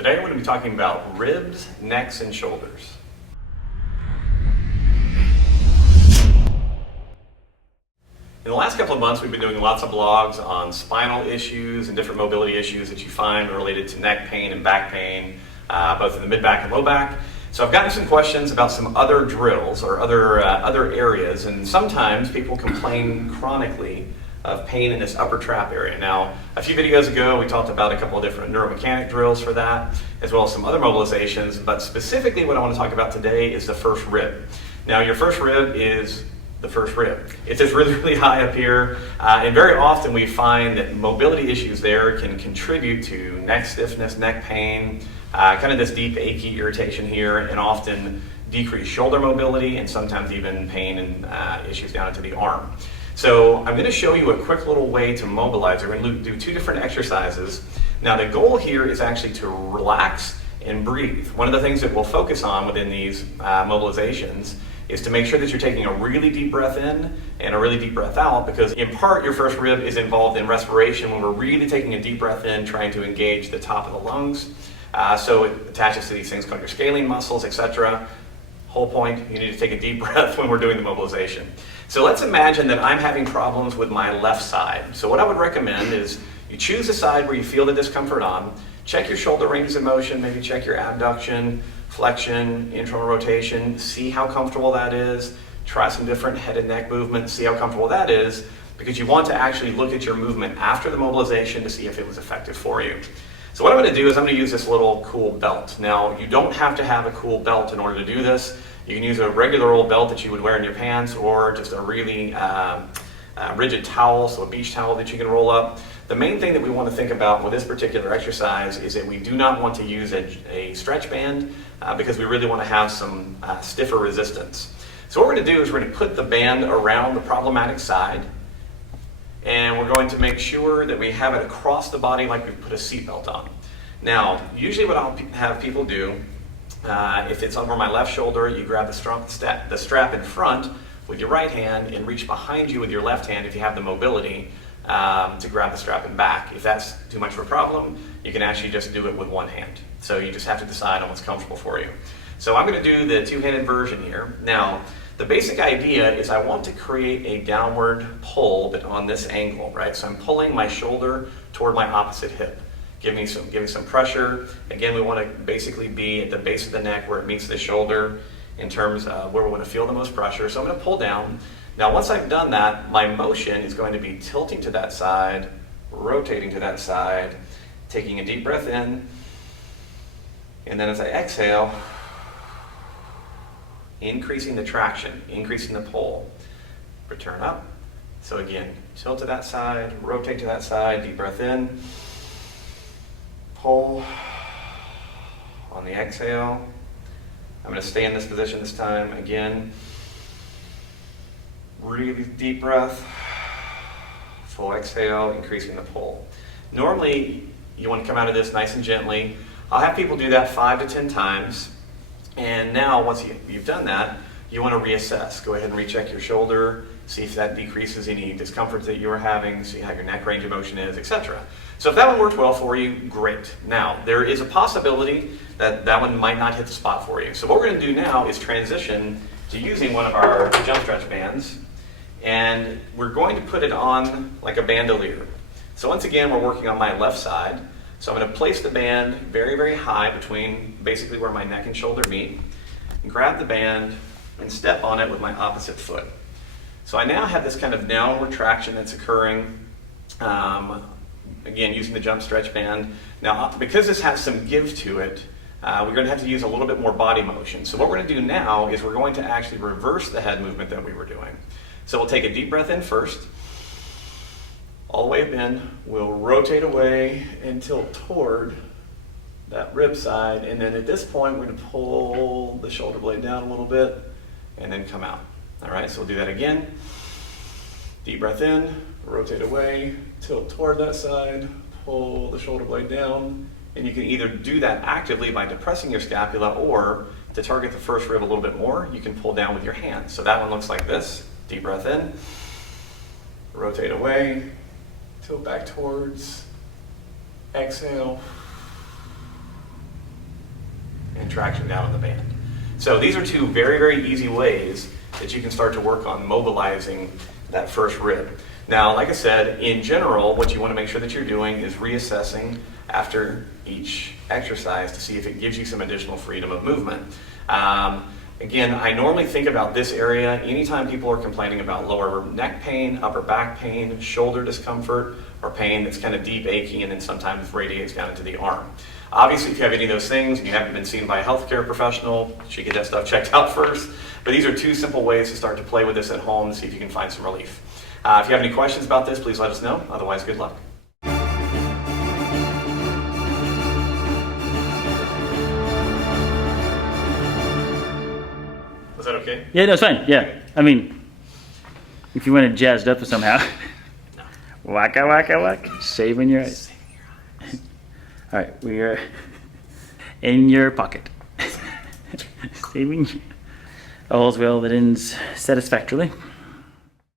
Today we're going to be talking about ribs, necks, and shoulders. In the last couple of months, we've been doing lots of blogs on spinal issues and different mobility issues that you find related to neck pain and back pain, both in the mid-back and low back. So I've gotten some questions about some other drills or other areas, and sometimes people complain chronically of pain in this upper trap area. Now, a few videos ago, we talked about a couple of different neuromechanic drills for that, as well as some other mobilizations, but specifically what I want to talk about today is the first rib. Now, your first rib is the first rib. It's just really, really high up here, and very often we find that mobility issues there can contribute to neck stiffness, neck pain, kind of this deep achy irritation here, and often decreased shoulder mobility, and sometimes even pain and issues down into the arm. So I'm going to show you a quick little way to mobilize. We're going to do two different exercises. Now the goal here is actually to relax and breathe. One of the things that we'll focus on within these mobilizations is to make sure that you're taking a really deep breath in and a really deep breath out, because in part your first rib is involved in respiration when we're really taking a deep breath in, trying to engage the top of the lungs. So it attaches to these things called your scalene muscles, etc. Whole point, you need to take a deep breath when we're doing the mobilization. So let's imagine that I'm having problems with my left side. So what I would recommend is you choose a side where you feel the discomfort on, check your shoulder ranges of motion, maybe check your abduction, flexion, internal rotation, see how comfortable that is, try some different head and neck movements, see how comfortable that is, because you want to actually look at your movement after the mobilization to see if it was effective for you. So what I'm going to do is I'm going to use this little cool belt. Now, you don't have to have a cool belt in order to do this. You can use a regular old belt that you would wear in your pants, or just a really rigid towel, so a beach towel that you can roll up. The main thing that we want to think about with this particular exercise is that we do not want to use a stretch band because we really want to have some stiffer resistance. So what we're going to do is we're going to put the band around the problematic side, and we're going to make sure that we have it across the body like we put a seatbelt on. Now, usually what I'll have people do, if it's over my left shoulder, you grab the strap in front with your right hand and reach behind you with your left hand if you have the mobility to grab the strap in back. If that's too much of a problem, you can actually just do it with one hand. So you just have to decide on what's comfortable for you. So I'm going to do the two-handed version here. Now, the basic idea is I want to create a downward pull, but on this angle, right? So I'm pulling my shoulder toward my opposite hip, giving some pressure. Again, we want to basically be at the base of the neck where it meets the shoulder in terms of where we want to feel the most pressure. So I'm going to pull down. Now, once I've done that, my motion is going to be tilting to that side, rotating to that side, taking a deep breath in, and then as I exhale, increasing the traction, increasing the pull. Return up. So again, tilt to that side, rotate to that side, deep breath in, pull. On the exhale, I'm going to stay in this position this time. Again, really deep breath, full exhale, increasing the pull. Normally, you want to come out of this nice and gently. I'll have people do that 5 to 10 times. And now, once you've done that, you want to reassess. Go ahead and recheck your shoulder, see if that decreases any discomfort that you are having, see how your neck range of motion is, etc. So if that one worked well for you, great. Now, there is a possibility that that one might not hit the spot for you. So what we're going to do now is transition to using one of our jump stretch bands, and we're going to put it on like a bandolier. So once again, we're working on my left side. So I'm going to place the band very, very high between basically where my neck and shoulder meet, and grab the band and step on it with my opposite foot. So I now have this kind of downward traction that's occurring, again, using the jump stretch band. Now, because this has some give to it, we're going to have to use a little bit more body motion. So what we're going to do now is we're going to actually reverse the head movement that we were doing. So we'll take a deep breath in first, all the way up in, we'll rotate away and tilt toward that rib side, and then at this point we're going to pull the shoulder blade down a little bit and then come out. All right, so we'll do that again. Deep breath in, rotate away, tilt toward that side, pull the shoulder blade down, and you can either do that actively by depressing your scapula, or to target the first rib a little bit more, you can pull down with your hands. So that one looks like this. Deep breath in, rotate away, tilt back towards, exhale, contraction down in the band. So these are two very, very easy ways that you can start to work on mobilizing that first rib. Now, like I said, in general, what you want to make sure that you're doing is reassessing after each exercise to see if it gives you some additional freedom of movement. Again, I normally think about this area anytime people are complaining about lower neck pain, upper back pain, shoulder discomfort, or pain that's kind of deep, achy, and then sometimes radiates down into the arm. Obviously, if you have any of those things and you haven't been seen by a healthcare professional, you should get that stuff checked out first. But these are two simple ways to start to play with this at home and see if you can find some relief. If you have any questions about this, please let us know. Otherwise, good luck. Was that okay? Yeah, no, it's fine. Yeah. I mean, if you want it jazzed up somehow. No. Waka, waka, waka. Saving your eyes. All right, we are in your pocket. Saving all's well that ends satisfactorily.